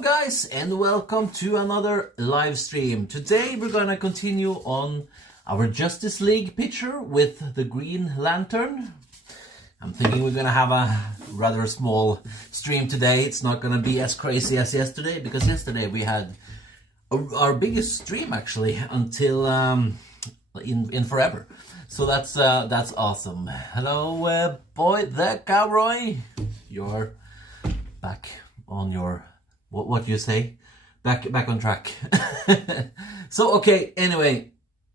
guys, and welcome to another live stream. Today we're gonna continue on our Justice League picture with the Green Lantern. I'm thinking we're gonna have a rather small stream today. It's not gonna be as crazy as yesterday, because yesterday we had our biggest stream actually until in forever. So that's awesome. Hello, boy, the cowboy. You're back on your what do you say? Back on track. So okay. Anyway,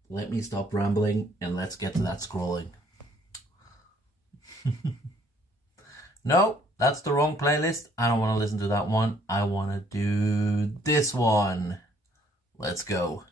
let me stop rambling and let's get to that scrolling. No, that's the wrong playlist. I don't want to listen to that one. I want to do this one. Let's go.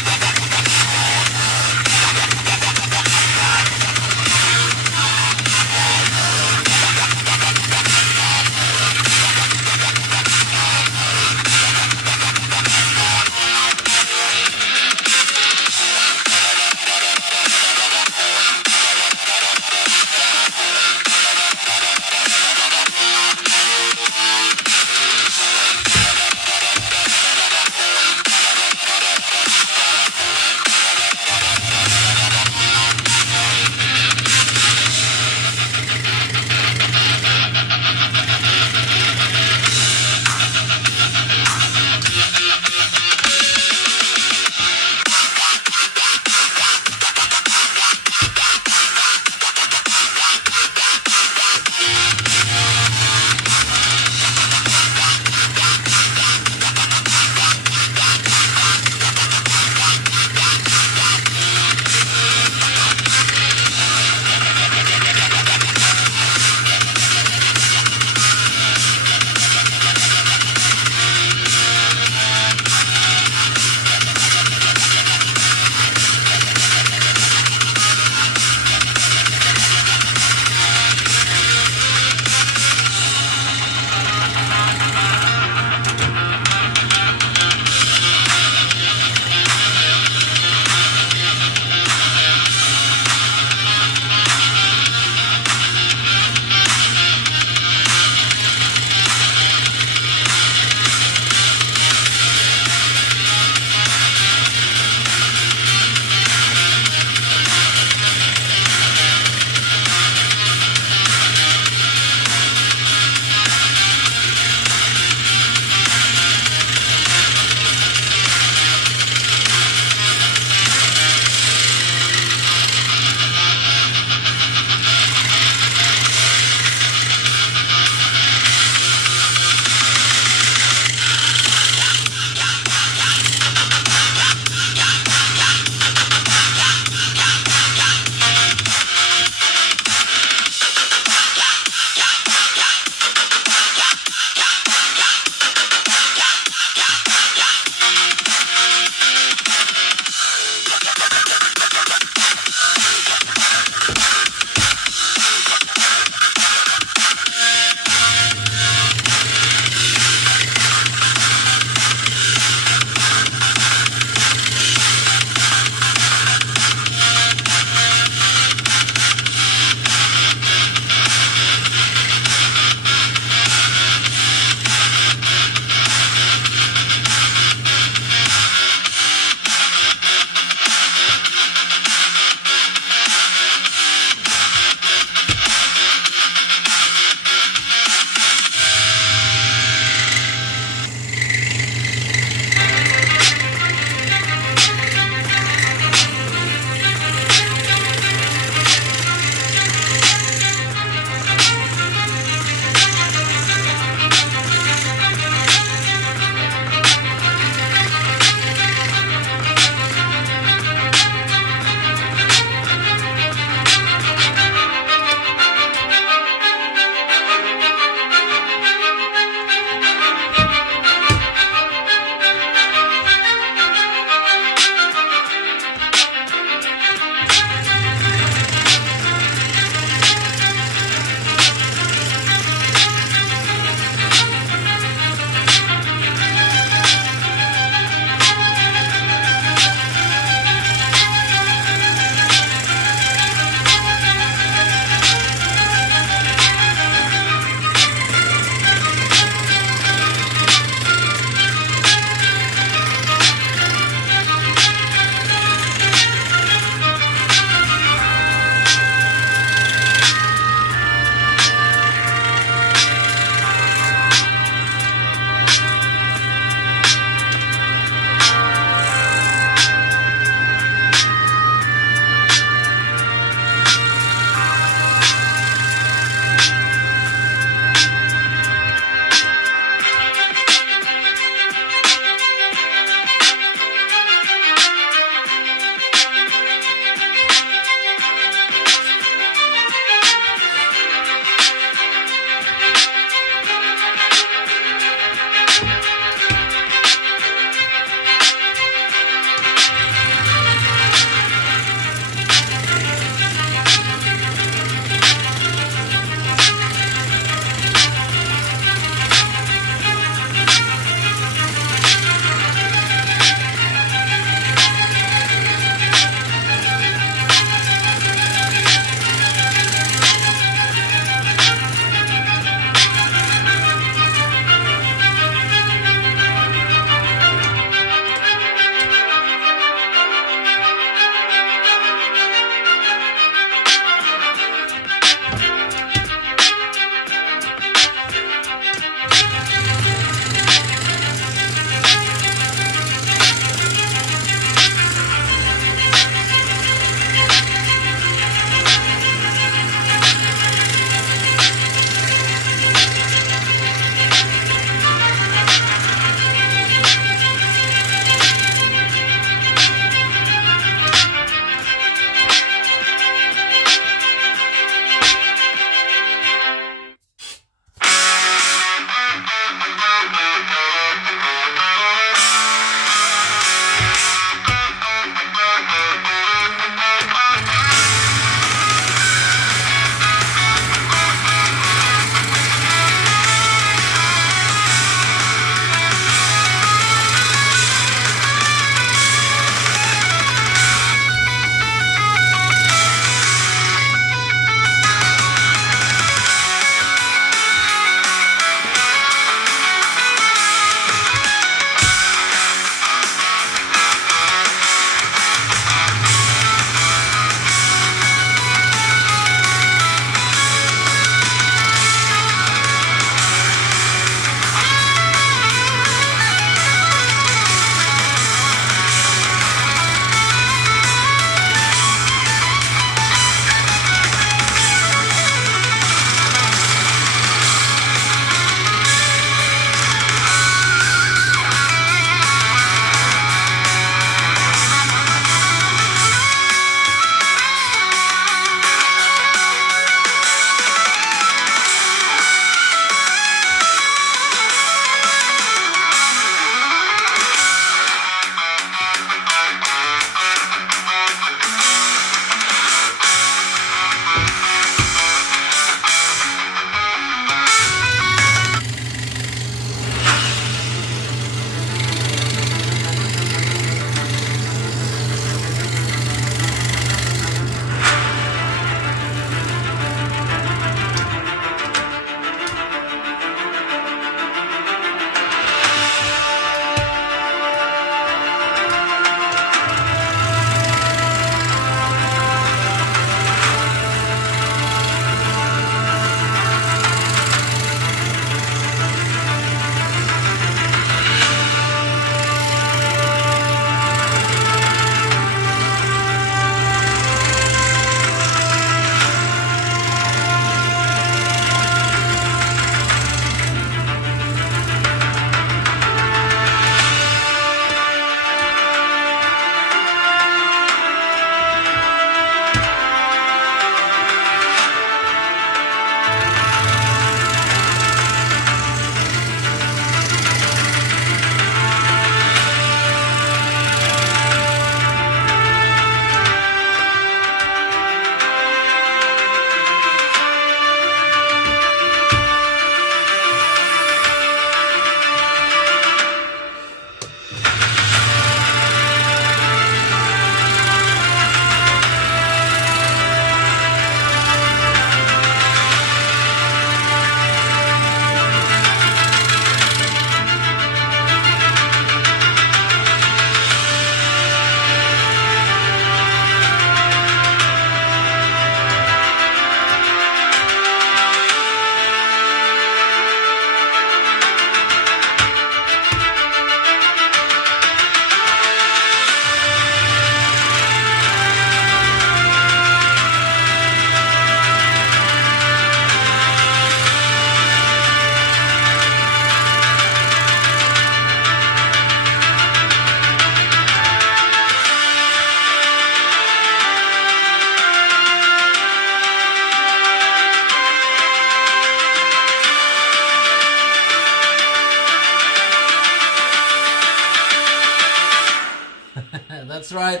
That's right.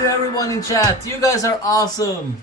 to everyone in chat. You guys are awesome.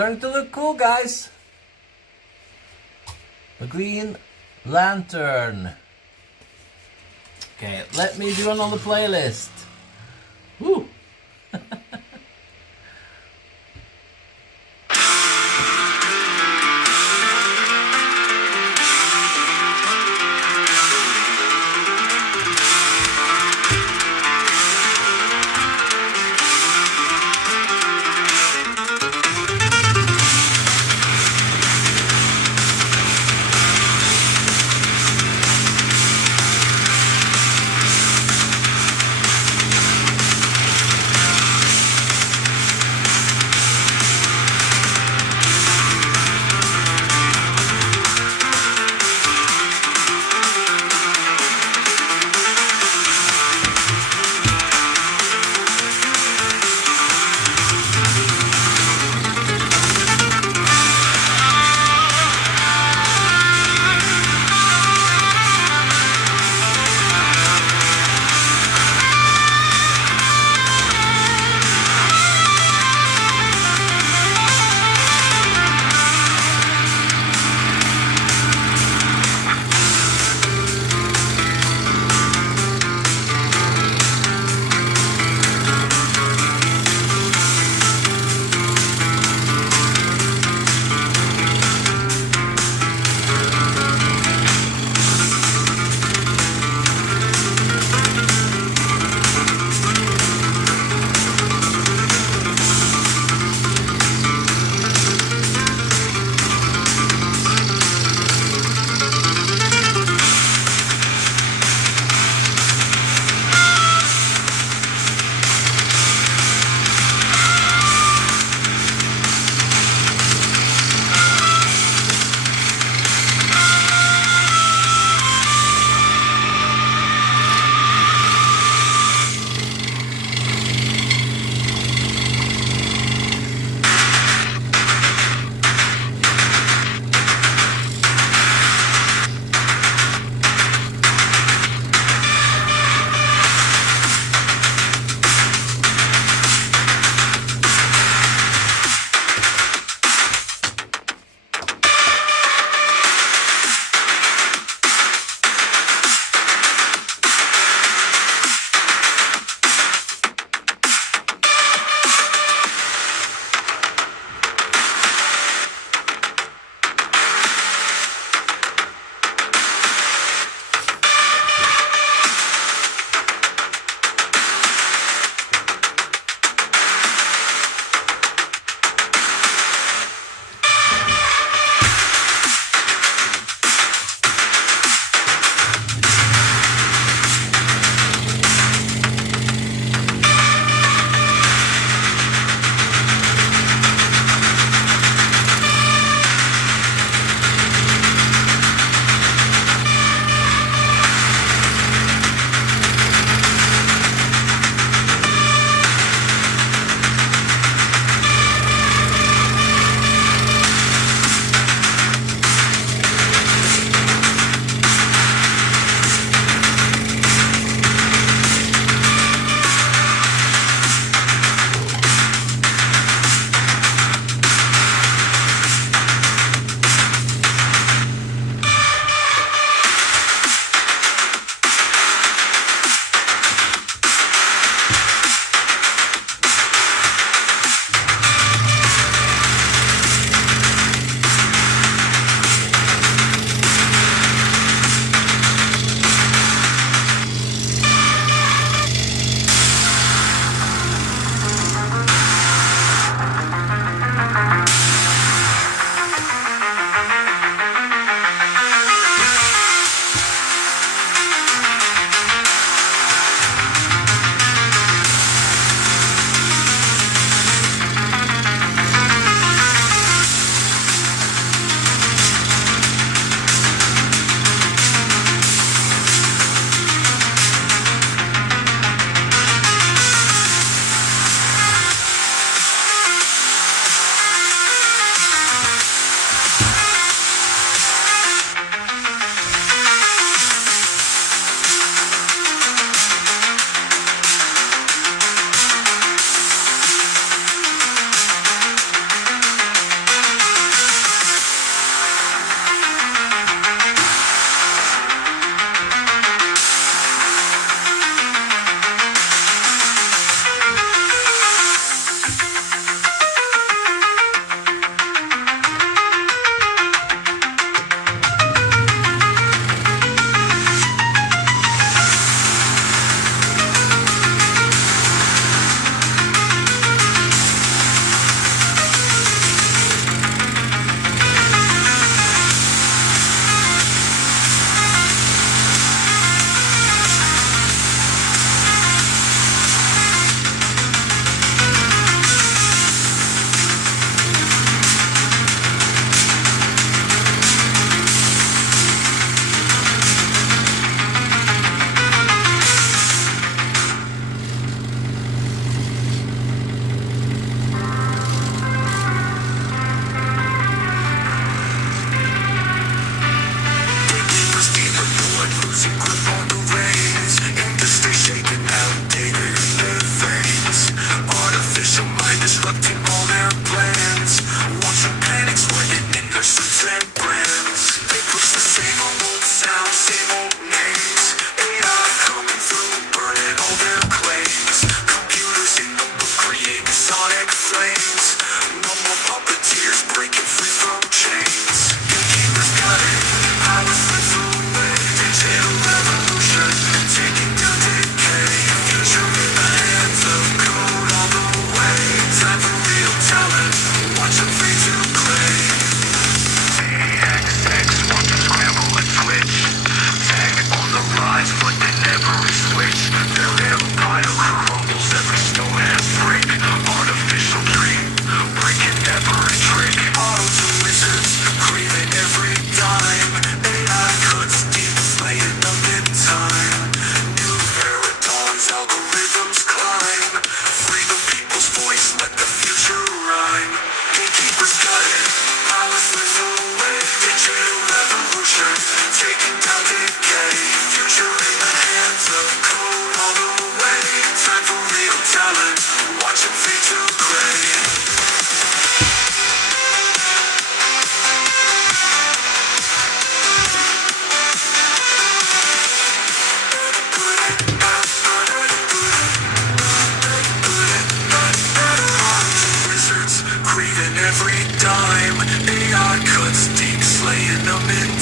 starting to look cool, guys. The Green Lantern. Okay, let me do another playlist. Woo!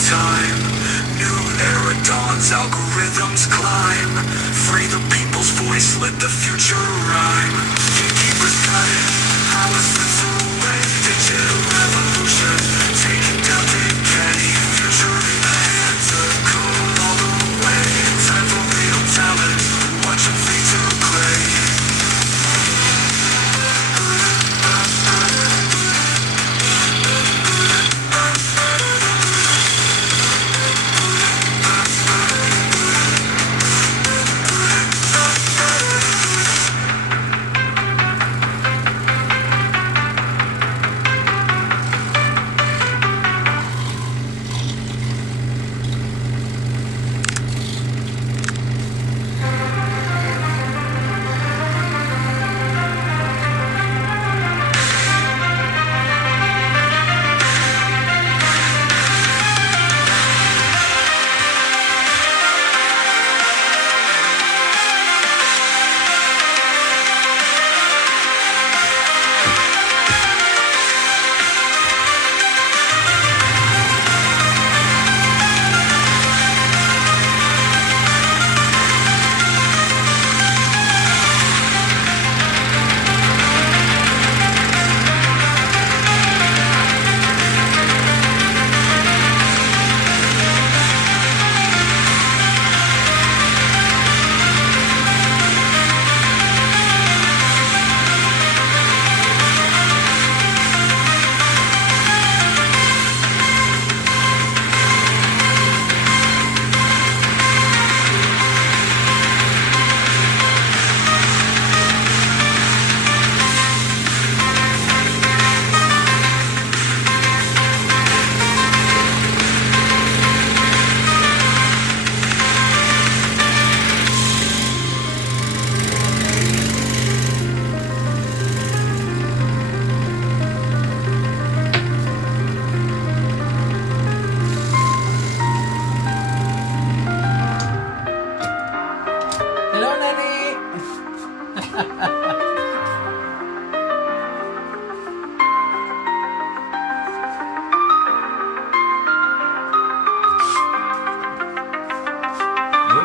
time. New era dawns, algorithms climb. Free the people's voice, let the future rhyme. Gatekeepers cut it, power slips away. Digital revolution, taking down decay. Future in the hands of code all the way. Time for real talent, watch them fade to clay.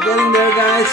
Getting there, guys.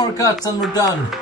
more cuts and we're done.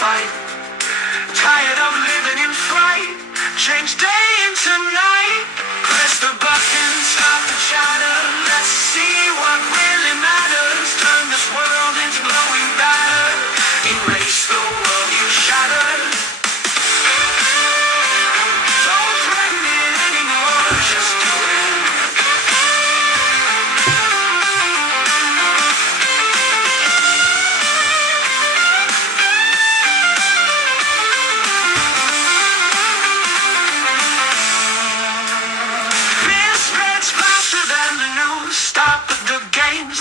Fight. Tired of living in fright. Change day into night. Press the button, stop the chatter. Let's see what really matters. Turn this world into glowing batter. Erase the world you shattered. Don't threaten it anymore. Just do it.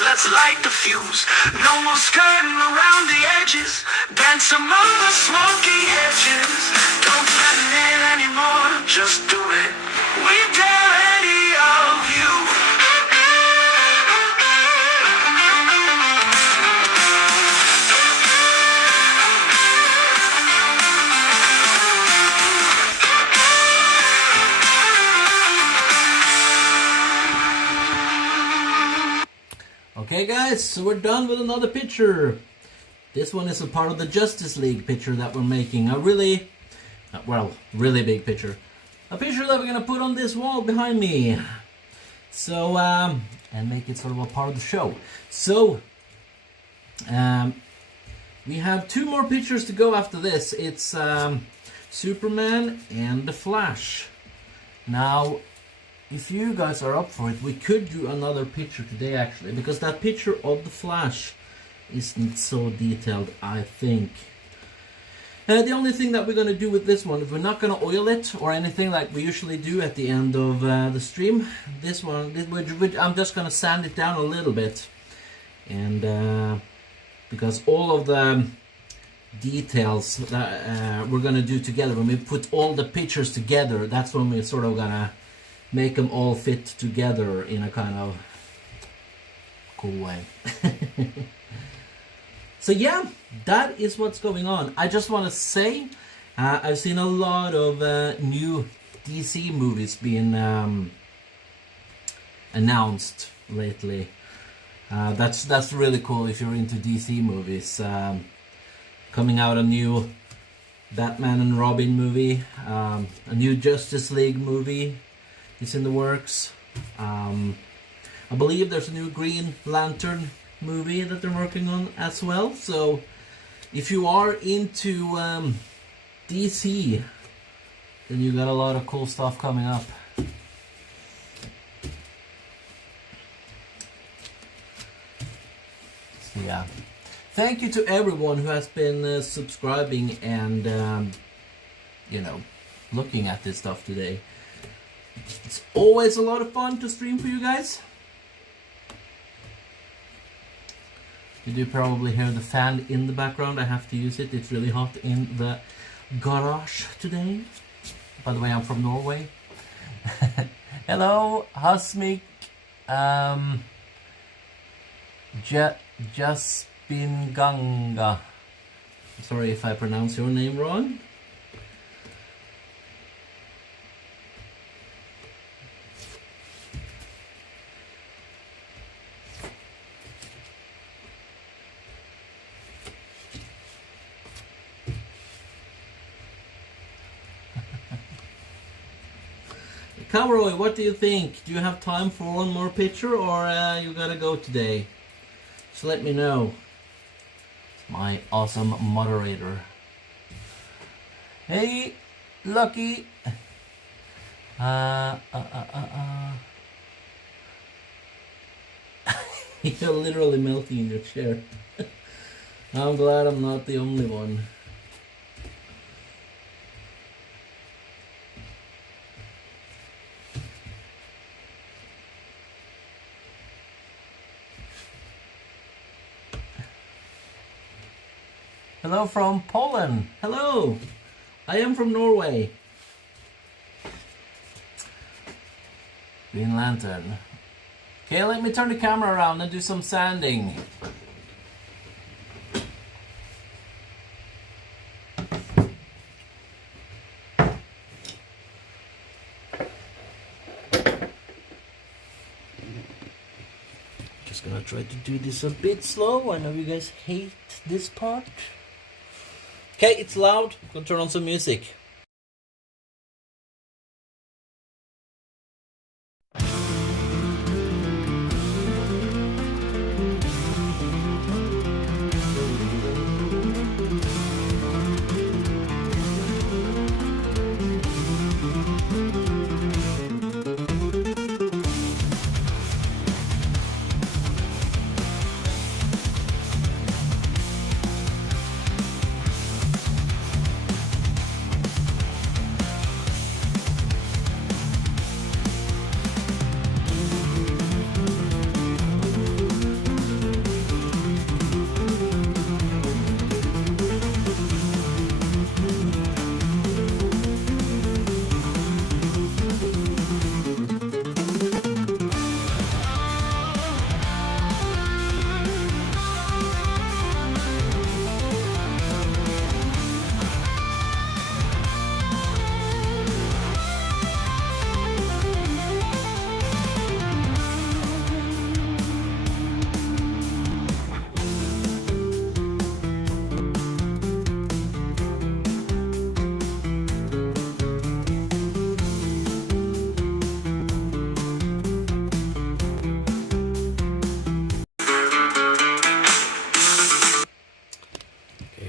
Let's light the fuse. No more skirting around the edges. Dance among the smoky hedges. Don't threaten it anymore. Just do it. We dare any of you. Okay guys, so we're done with another picture. This one is a part of the Justice League picture that we're making. A really big picture. A picture that we're gonna put on this wall behind me. So, and make it sort of a part of the show. So, we have two more pictures to go after this. It's Superman and the Flash. Now, if you guys are up for it, we could do another picture today actually, because that picture of the Flash isn't so detailed, I think. The only thing that we're going to do with this one is we're not going to oil it or anything like we usually do at the end of the stream. This one, I'm just going to sand it down a little bit. And because all of the details that we're going to do together, when we put all the pictures together, that's when we're sort of going to make them all fit together in a kind of cool way. So yeah, that is what's going on. I just want to say, I've seen a lot of new DC movies being announced lately. That's really cool if you're into DC movies. Coming out a new Batman and Robin movie, a new Justice League movie is in the works. I believe there's a new Green Lantern movie that they're working on as well. So if you are into DC, then you got a lot of cool stuff coming up. So yeah, thank you to everyone who has been subscribing and you know, looking at this stuff today. It's always a lot of fun to stream for you guys. You do probably hear the fan in the background. I have to use it. It's really hot in the garage today. By the way, I'm from Norway. Hello, Hasmik. Jaspin Ganga. Sorry if I pronounce your name wrong. Cowroy, what do you think? Do you have time for one more picture, or you gotta go today? So let me know. It's my awesome moderator. Hey, Lucky. You're literally melting in your chair. I'm glad I'm not the only one. Hello from Poland. Hello. I am from Norway. Green Lantern. Okay, let me turn the camera around and do some sanding. Just gonna try to do this a bit slow. I know you guys hate this part. Okay, it's loud. I'm gonna turn on some music.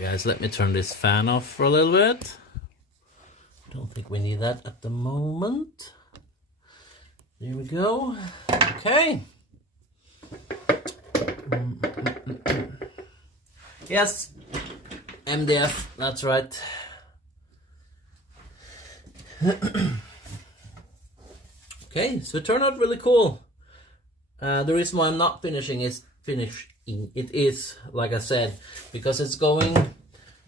Guys, let me turn this fan off for a little bit. Don't think we need that at the moment. There we go. Okay. Yes, MDF, that's right. Okay, so it turned out really cool. The reason why I'm not finishing it is, like I said, because it's going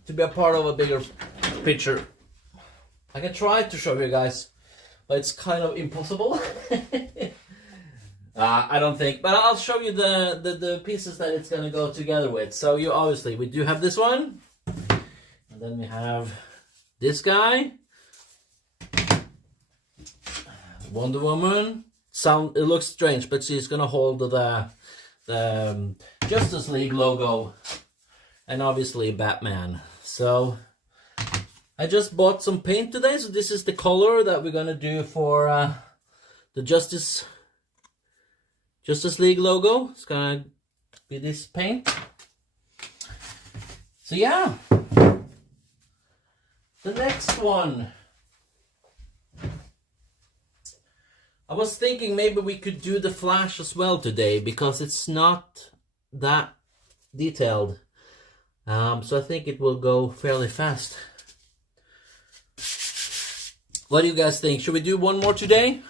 to be a part of a bigger picture. I can try to show you guys, but it's kind of impossible. I don't think, but I'll show you the pieces that it's gonna go together with. So you obviously, we do have this one, and then we have this guy, Wonder Woman. It looks strange, but she's gonna hold the Justice League logo, and obviously Batman. So I just bought some paint today, so this is the color that we're gonna do for the Justice League logo. It's gonna be this paint. So yeah, the next one. I was thinking maybe we could do the Flash as well today, because it's not that detailed. So I think it will go fairly fast. What do you guys think? Should we do one more today?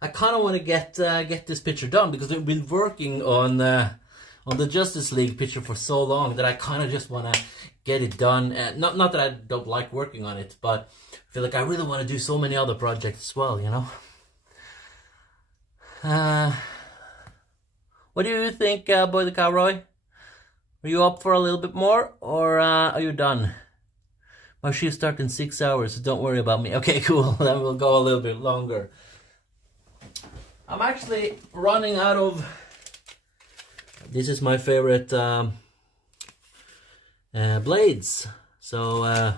I kind of want to get this picture done, because we've been working on on the Justice League picture for so long that I kind of just want to get it done. Not that I don't like working on it, but I feel like I really want to do so many other projects as well, you know? What do you think, Boy the Cowroy? Are you up for a little bit more, or are you done? My shift starts in 6 hours, so don't worry about me. Okay, cool. Then we'll go a little bit longer. I'm actually running out of... This is my favorite blades. So,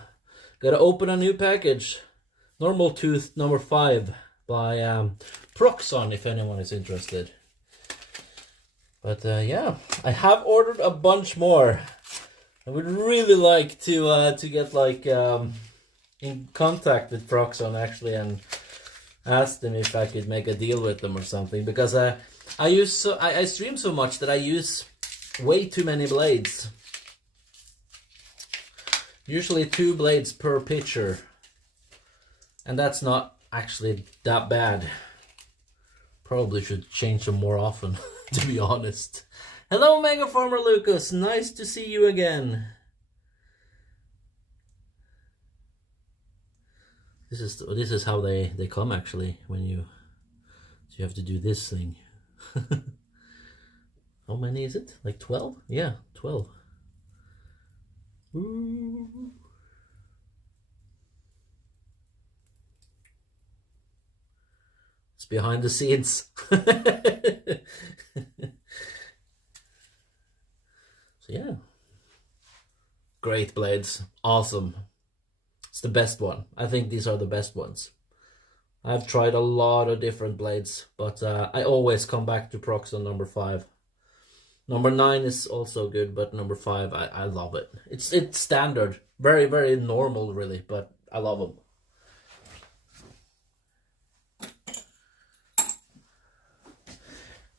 gotta open a new package. Normal Tooth number 5 by Proxon, if anyone is interested. But yeah, I have ordered a bunch more. I would really like to get like in contact with Proxon actually and ask them if I could make a deal with them or something, because I stream so much that I use way too many blades. Usually 2 blades per picture, and that's not actually that bad. Probably should change them more often. To be honest. Hello, Mega Farmer Lucas. Nice to see you again. This is how they come actually when you have to do this thing. How many is it? Like 12? Yeah, 12. Ooh. It's behind the scenes. So yeah, great blades, awesome. It's the best one. I think these are the best ones. I've tried a lot of different blades, but I always come back to Proxon number 5. Number 9 is also good, but number 5, I love it. It's standard, very, very normal really, but I love them.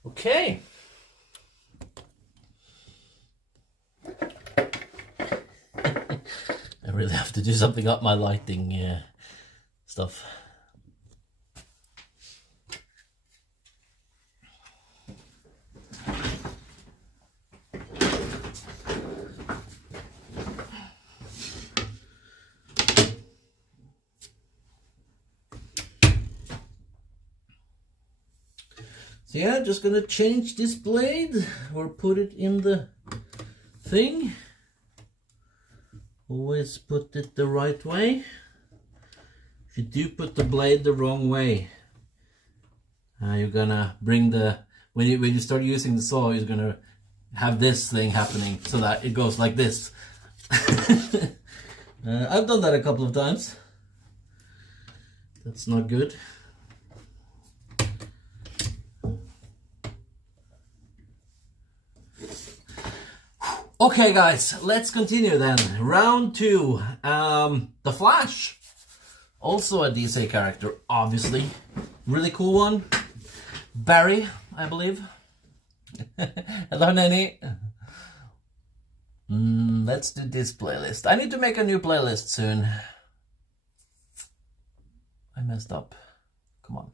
Okay. I really have to do something up my lighting stuff. So yeah, just gonna change this blade or put it in the thing. Always put it the right way. If you do put the blade the wrong way, you're gonna bring the when you start using the saw, you're gonna have this thing happening so that it goes like this. I've done that a couple of times. That's not good. Okay guys, let's continue then. Round 2. The Flash. Also a DC character, obviously. Really cool one. Barry, I believe. Hello, Nanny. Let's do this playlist. I need to make a new playlist soon. I messed up. Come on.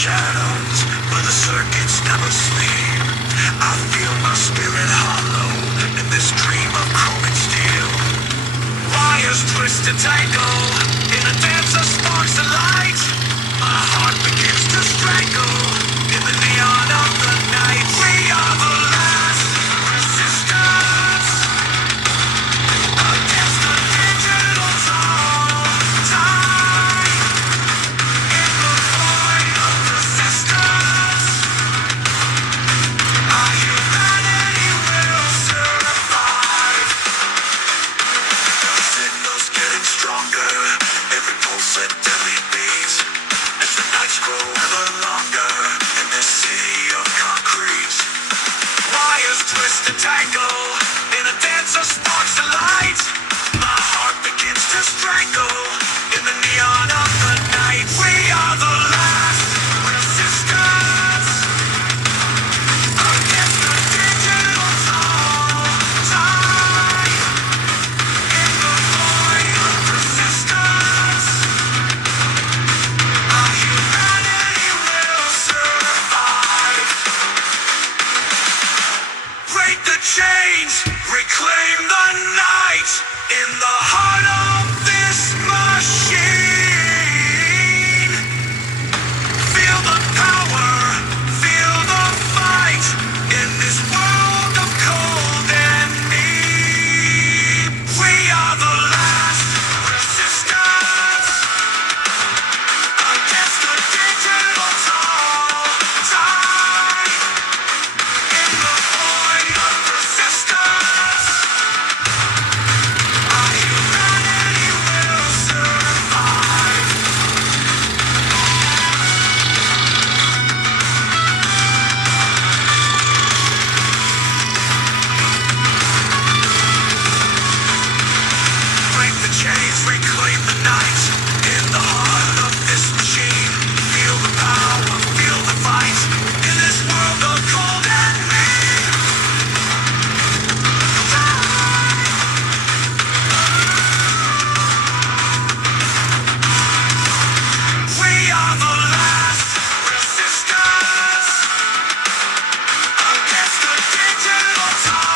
shadows, but the circuits never sleep. I feel my spirit hollow in this dream of chrome and steel. Wires twist and tangle in a dance of sparks and light. My heart begins to strangle in the neon of the night. We are the last resistance against the digital time. In the void of resistance, our humanity will survive. The signal's getting stronger, every pulse a deadly beat. As the nights grow ever longer in this city of concrete. Wires twist and tangle in a dance of sparks and light. My heart begins to strangle in the neon of the night. We are the last resistance against the digital time. In the void of resistance, our humanity will survive. Break the chains, reclaim the night. In the heart of this machine, feel the power, feel the fight. In this world of cold and need, we are the last resistance against the digital time. In the void of resistance, our humanity will survive. Break the chains, reclaim the night. In the heart of this machine, feel the power, feel the fight. In this world of cold and mean, we are the last resistance against the digital time.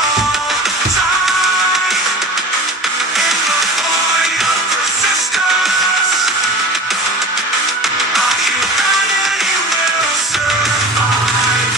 In the void of resistance, our humanity will survive.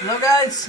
Hello guys.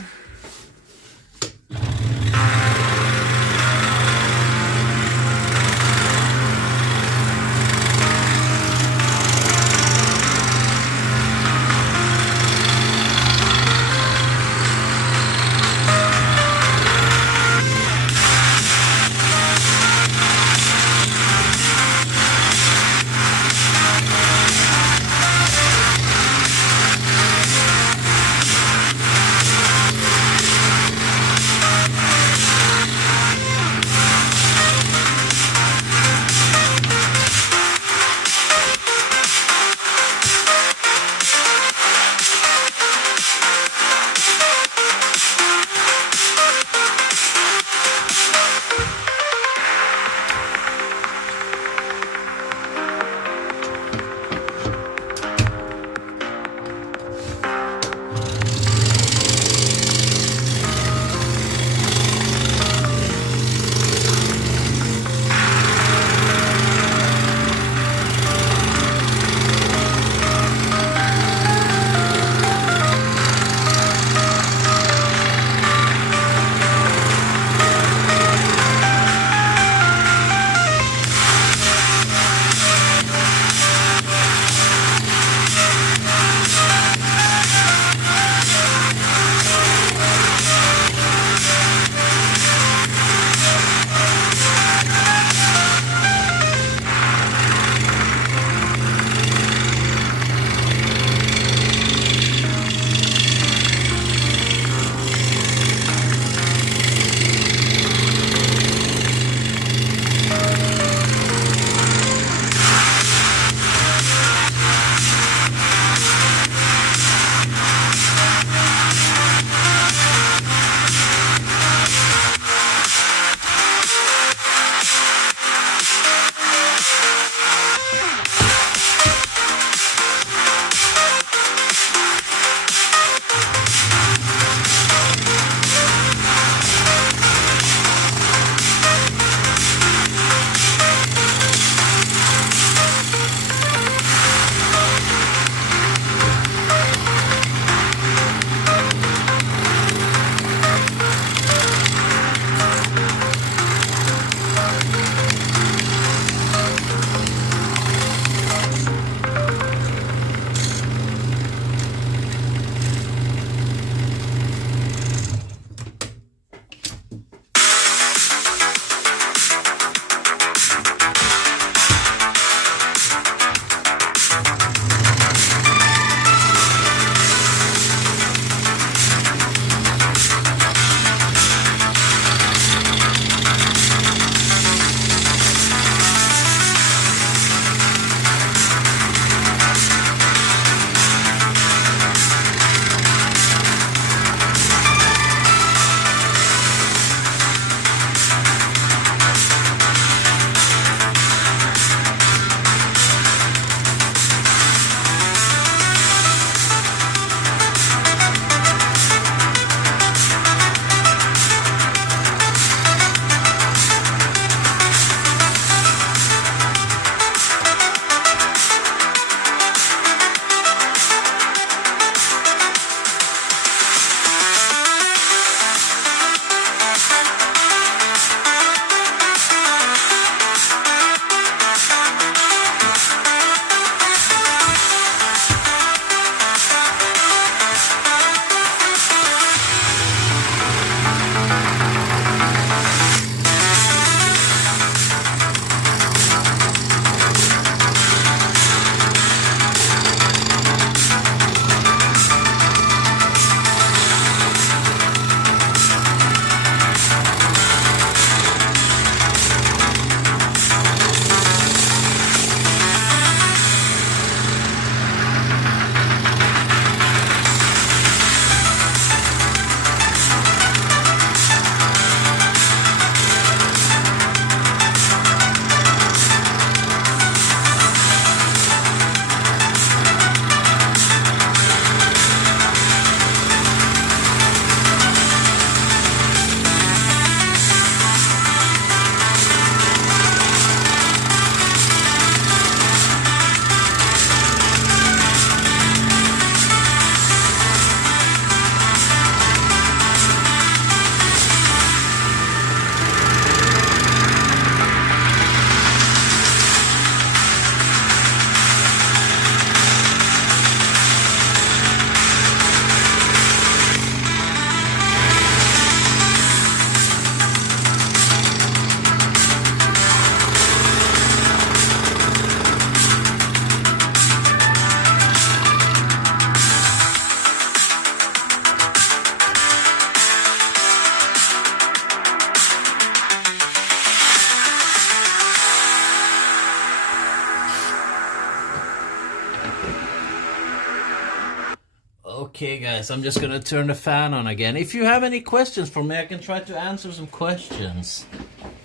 Okay, guys, I'm just gonna turn the fan on again. If you have any questions for me, I can try to answer some questions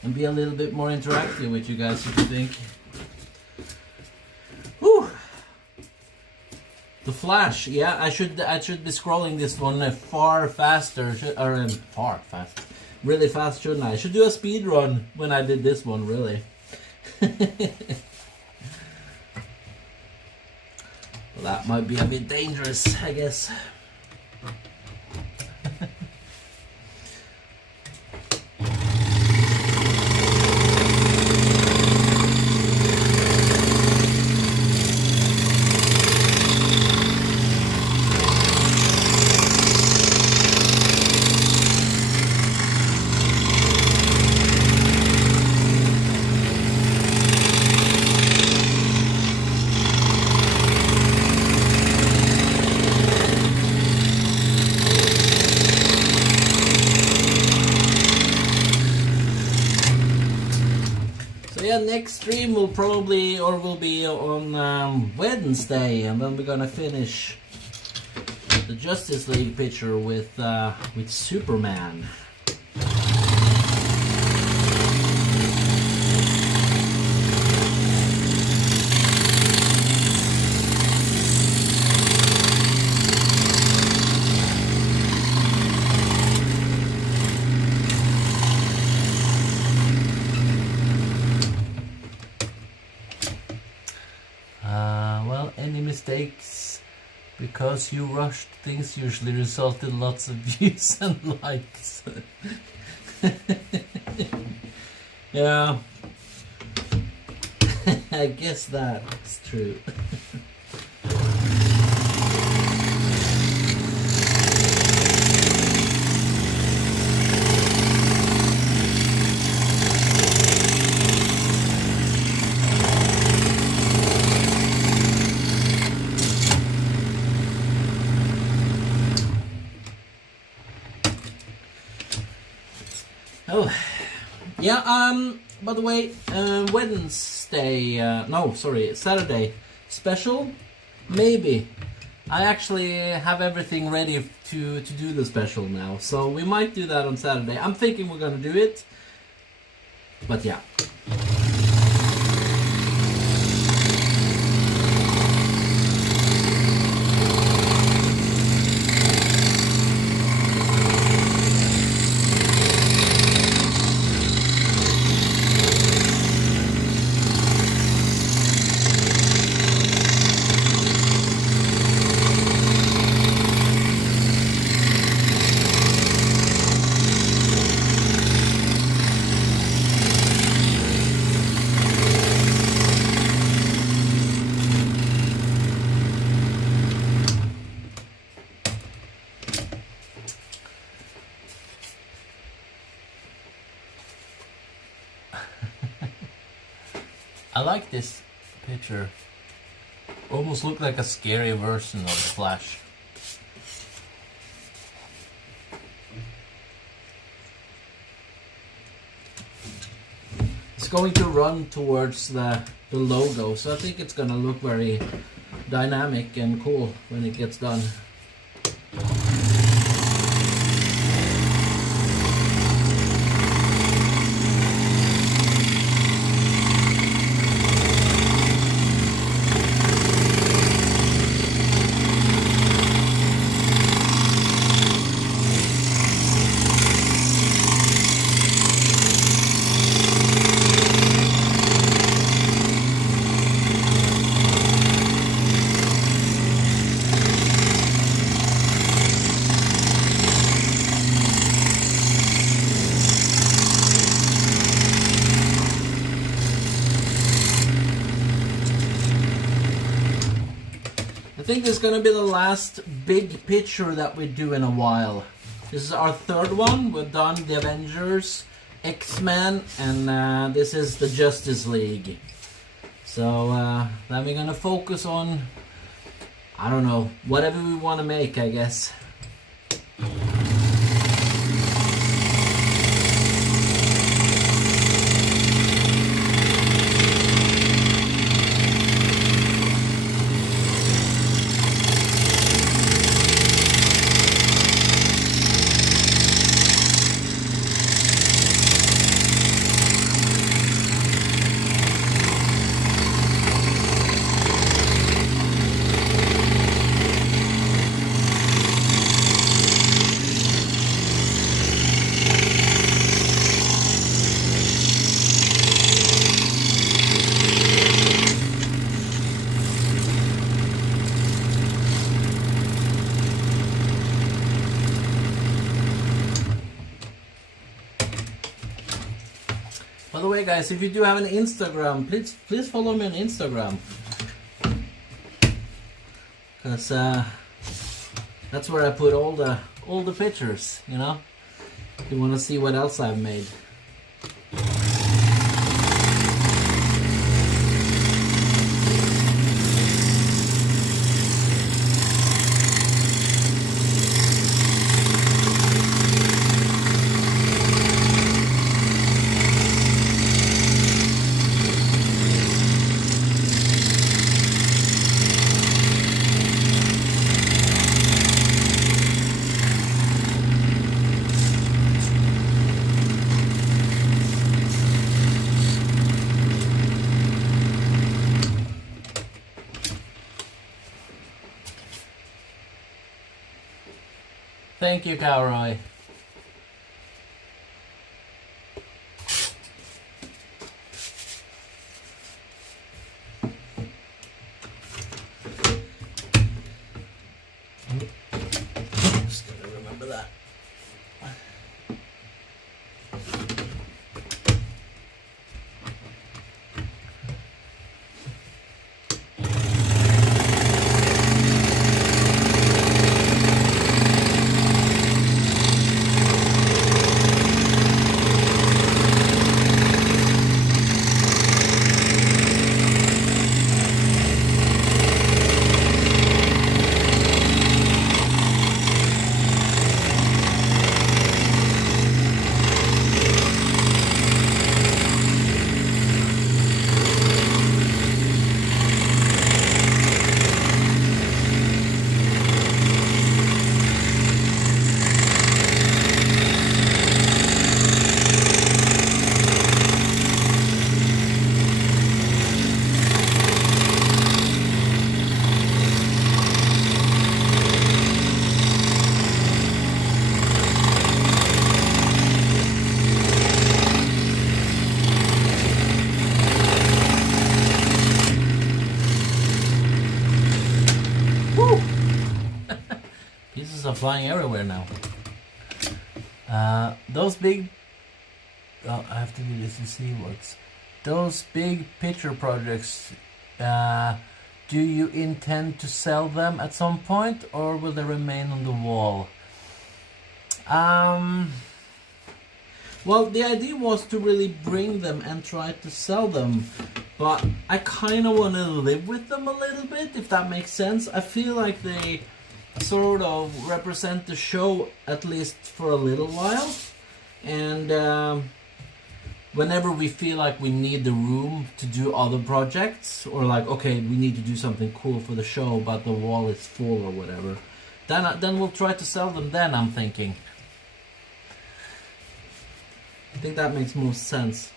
and be a little bit more interactive with you guys if you think. Whew. The Flash, yeah, I should be scrolling this one far faster, really fast, shouldn't I? I should do a speed run when I did this one, really. Well, that might be a bit dangerous, I guess. Yeah, next stream will be on Wednesday, and then we're gonna finish the Justice League picture with Superman. Well, any mistakes because you rushed things usually result in lots of views and likes. Yeah, I guess that's true. Oh, yeah, by the way, Saturday special, maybe. I actually have everything ready to do the special now, so we might do that on Saturday. I'm thinking we're gonna do it, but yeah. I like this picture. Almost look like a scary version of the Flash. It's going to run towards the logo, so I think it's gonna look very dynamic and cool when it gets done. I think this is going to be the last big picture that we do in a while. This is our third one. We've done the Avengers, X-Men, and this is the Justice League. So then we're going to focus on, I don't know, whatever we want to make, I guess. By the way, guys, if you do have an Instagram, please follow me on Instagram, because that's where I put all the pictures. You know, if you want to see what else I've made. Thank you, Cowroy. Just gotta remember that. Pieces are flying everywhere now. Those big... Oh, I have to do this to see what's... Those big picture projects, do you intend to sell them at some point, or will they remain on the wall? Well, the idea was to really bring them and try to sell them, but I kind of want to live with them a little bit, if that makes sense. I feel like they sort of represent the show, at least for a little while, and whenever we feel like we need the room to do other projects, or like, okay, we need to do something cool for the show but the wall is full or whatever, then we'll try to sell them then, I'm thinking. I think that makes most sense.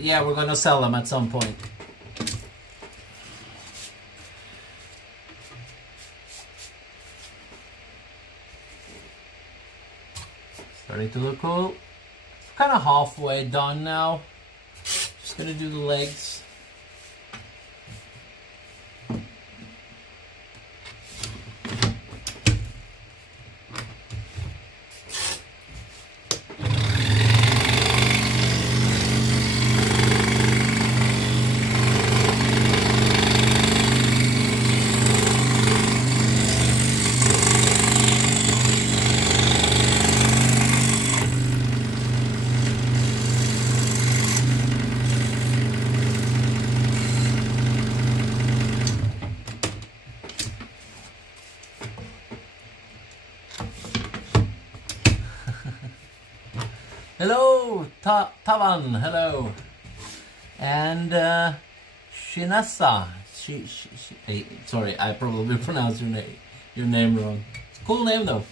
Yeah, we're gonna sell them at some point. Starting to look cool. Kind of halfway done now. Just gonna do the legs. Hello, Tavan. Hello, and Shinasa. Sorry, I probably pronounced your name wrong. Cool name though.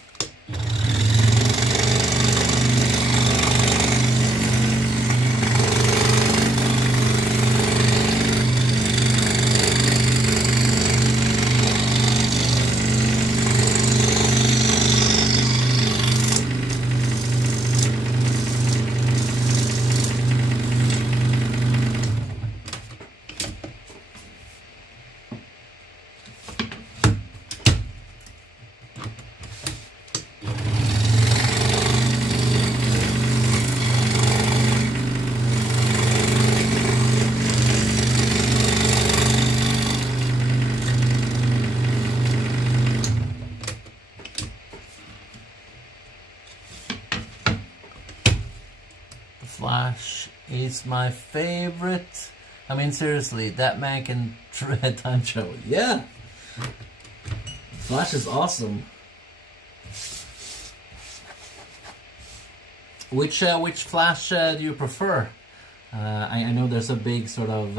Flash is my favorite. I mean, seriously, that man can time travel. Yeah, Flash is awesome. Which Flash do you prefer? I know there's a big sort of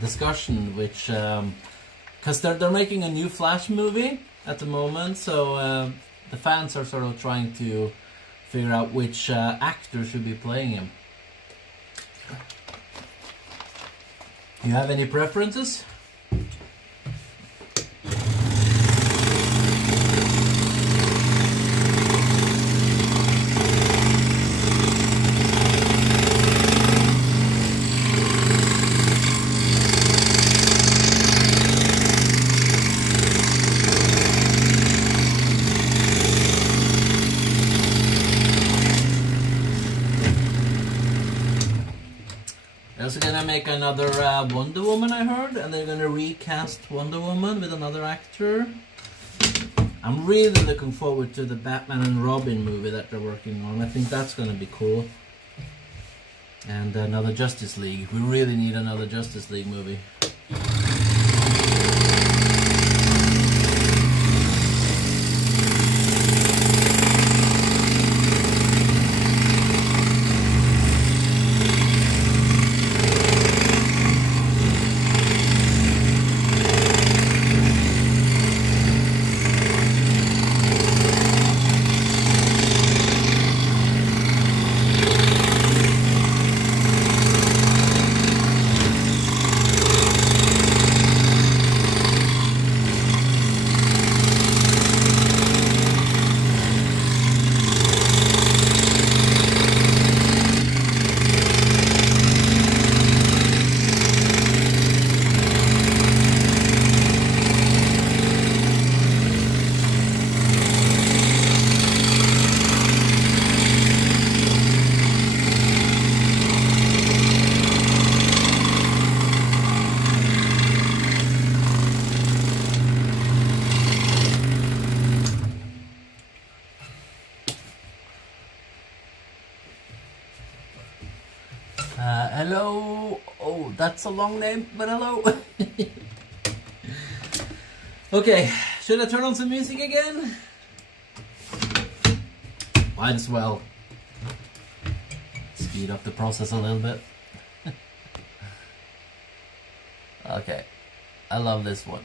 discussion, which because they're making a new Flash movie at the moment, so the fans are sort of trying to figure out which actor should be playing him. You have any preferences? They're also gonna make another Wonder Woman, I heard, and they're gonna recast Wonder Woman with another actor. I'm really looking forward to the Batman and Robin movie that they're working on. I think that's gonna be cool. And another Justice League. We really need another Justice League movie. Hello. Oh, that's a long name, but hello. Okay, should I turn on some music again? Might as well. Speed up the process a little bit. Okay, I love this one.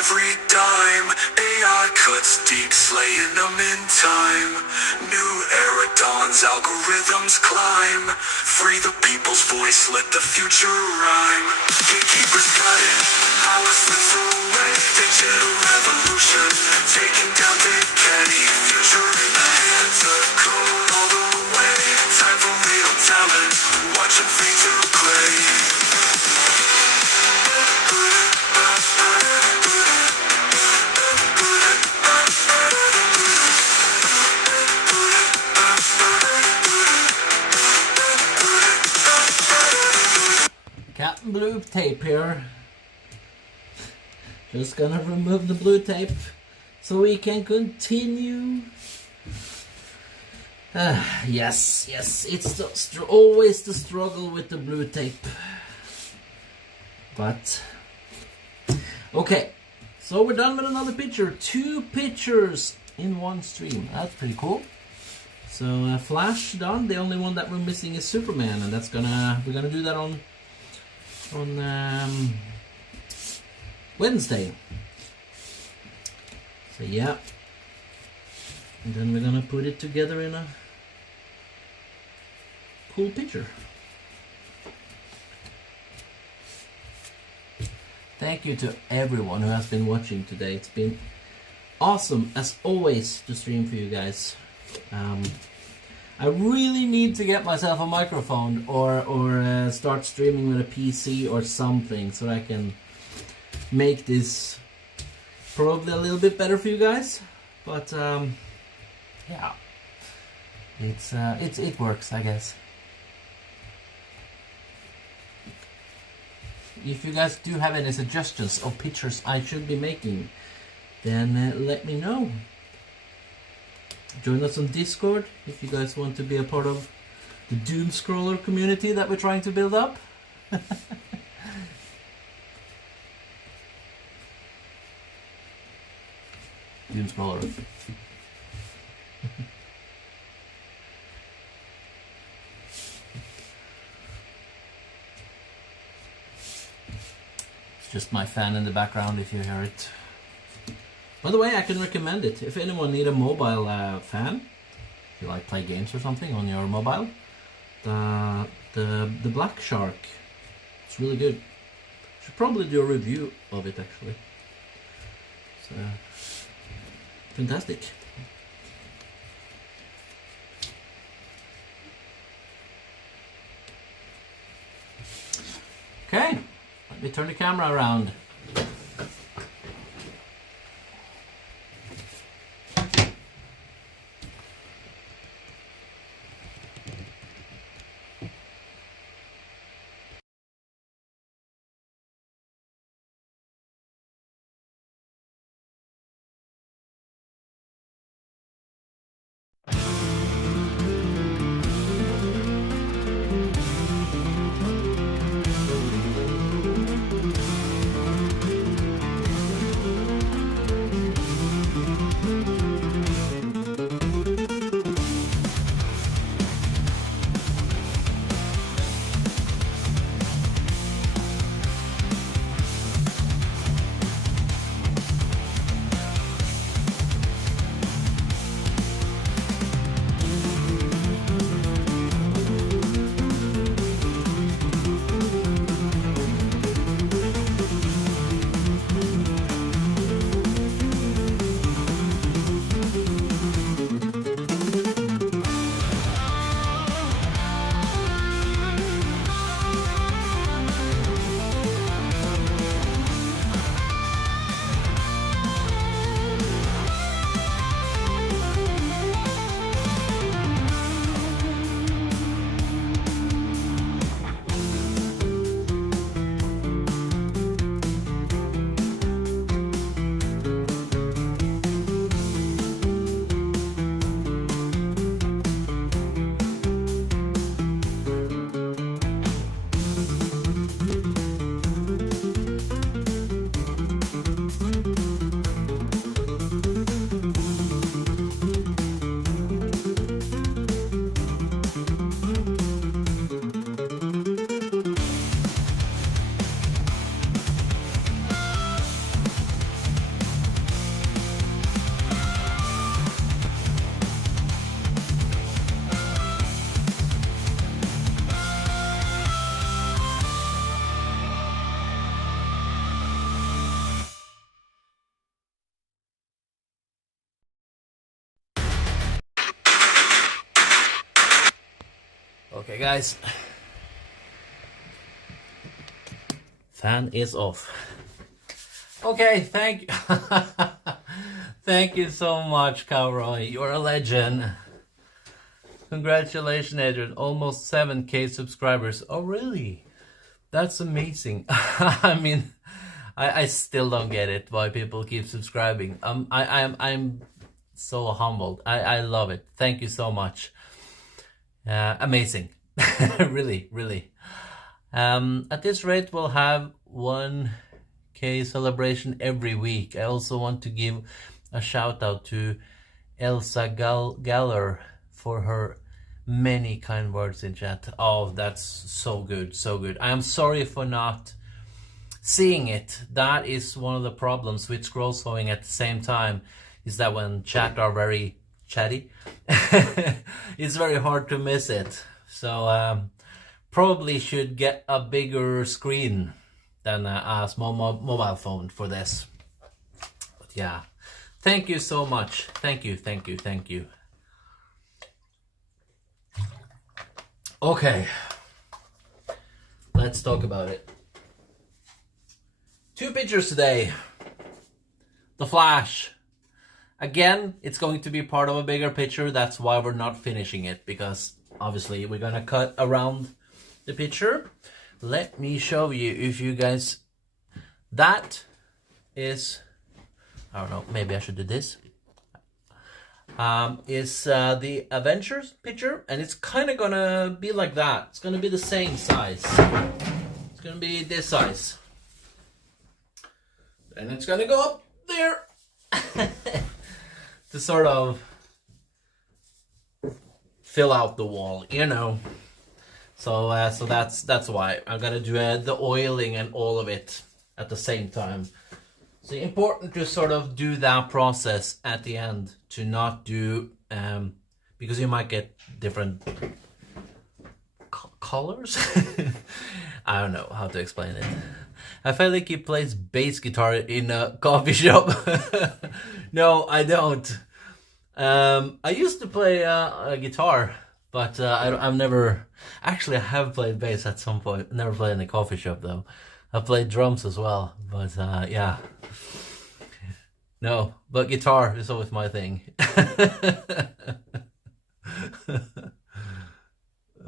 every dime. AI cuts deep, slaying them in time. New era dawns, algorithms climb. Free the people's voice, let the future rhyme. Gatekeepers got it, power slips away. Digital revolution, taking down big petty. Future in the hands of code all the way. Time for real talent, watch them fade to clay. Captain Blue tape here. Just gonna remove the blue tape so we can continue. Yes, it's always the struggle with the blue tape. But okay, so we're done with another picture. 2 pictures in one stream. That's pretty cool. So Flash done. The only one that we're missing is Superman, and we're gonna do that on Wednesday. So yeah, and then we're gonna put it together in a cool picture. Thank you to everyone who has been watching today. It's been awesome as always to stream for you guys. I really need to get myself a microphone or start streaming with a PC or something so I can make this probably a little bit better for you guys. But yeah, it works, I guess. If you guys do have any suggestions of pictures I should be making, then let me know. Join us on Discord if you guys want to be a part of the Doomscroller community that we're trying to build up. Doomscroller. It's just my fan in the background if you hear it. By the way, I can recommend it. If anyone need a mobile fan, if you like play games or something on your mobile, the Black Shark, it's really good. Should probably do a review of it actually. It's fantastic. Okay, let me turn the camera around. Okay, guys. Fan is off. Okay, thank you. Thank you so much, Cowroy. You're a legend. Congratulations, Adrian. Almost 7K subscribers. Oh, really? That's amazing. I mean, I still don't get it why people keep subscribing. I'm so humbled. I love it. Thank you so much. Amazing. Really, really. At this rate, we'll have 1K celebration every week. I also want to give a shout out to Elsa Galler for her many kind words in chat. Oh, that's so good, so good. I am sorry for not seeing it. That is one of the problems with scroll sewing at the same time, is that when chat are very chatty, it's very hard to miss it. So probably should get a bigger screen than a small mobile phone for this. But yeah, thank you so much. Thank you, thank you, thank you. Okay, let's talk about it. 2 pictures today. The Flash. Again, it's going to be part of a bigger picture. That's why we're not finishing it, because obviously we're gonna cut around the picture. Let me show you, if you guys, that is, I don't know, maybe I should do this. Is the Avengers picture, and it's kind of gonna be like that. It's gonna be the same size. It's gonna be this size, and it's gonna go up there to sort of fill out the wall, you know. So so that's why I'm gonna do the oiling and all of it at the same time. So important to sort of do that process at the end, to not do because you might get different colors. I don't know how to explain it. I feel like he plays bass guitar in a coffee shop. No, I don't. I used to play a guitar, but I've never, actually I have played bass at some point. Never played in a coffee shop though. I played drums as well, but yeah. No, but guitar is always my thing.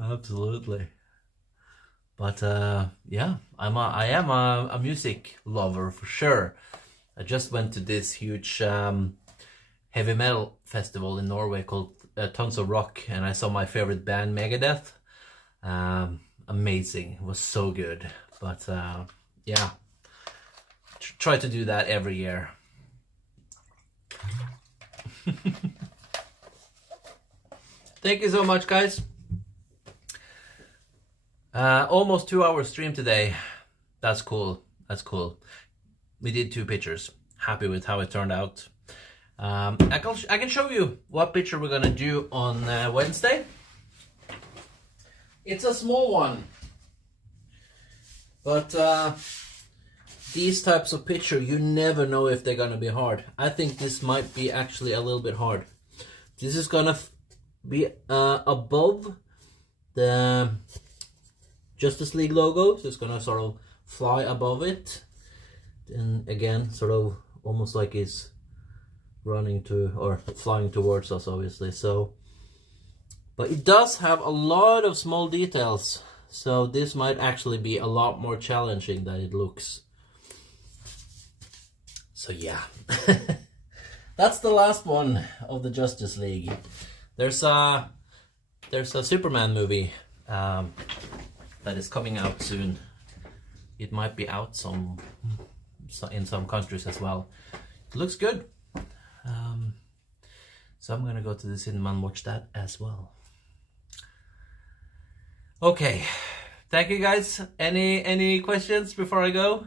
Absolutely. But yeah, I am a music lover for sure. I just went to this huge heavy metal festival in Norway called Tons of Rock, and I saw my favorite band, Megadeth. Amazing. It was so good. But yeah, try to do that every year. Thank you so much, guys. Almost 2-hour stream today. That's cool. That's cool. We did 2 pictures. Happy with how it turned out. I can show you what picture we're gonna do on Wednesday. It's a small one, but these types of picture, you never know if they're gonna be hard. I think this might be actually a little bit hard. This is gonna be above the Justice League logo, so it's gonna sort of fly above it, and again sort of almost like it's running to or flying towards us, obviously. So, but it does have a lot of small details, so this might actually be a lot more challenging than it looks. So yeah. That's the last one of the Justice League. There's a Superman movie that is coming out soon. It might be out in some countries as well. It looks good. So I'm gonna go to the cinema and watch that as well. Okay, thank you guys. Any questions before I go?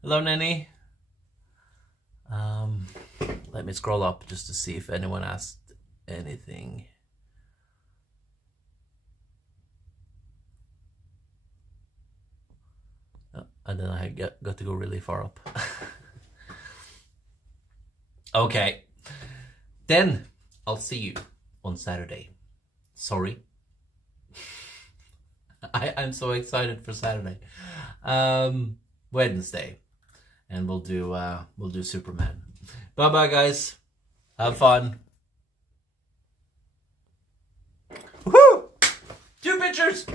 Hello, Nenny. Let me scroll up just to see if anyone asked anything. Oh, and then I got to go really far up. Okay, then I'll see you on Saturday. Sorry, I'm so excited for Saturday. Wednesday. And we'll do Superman. Bye-bye, guys. Have fun. Woohoo! 2 pictures!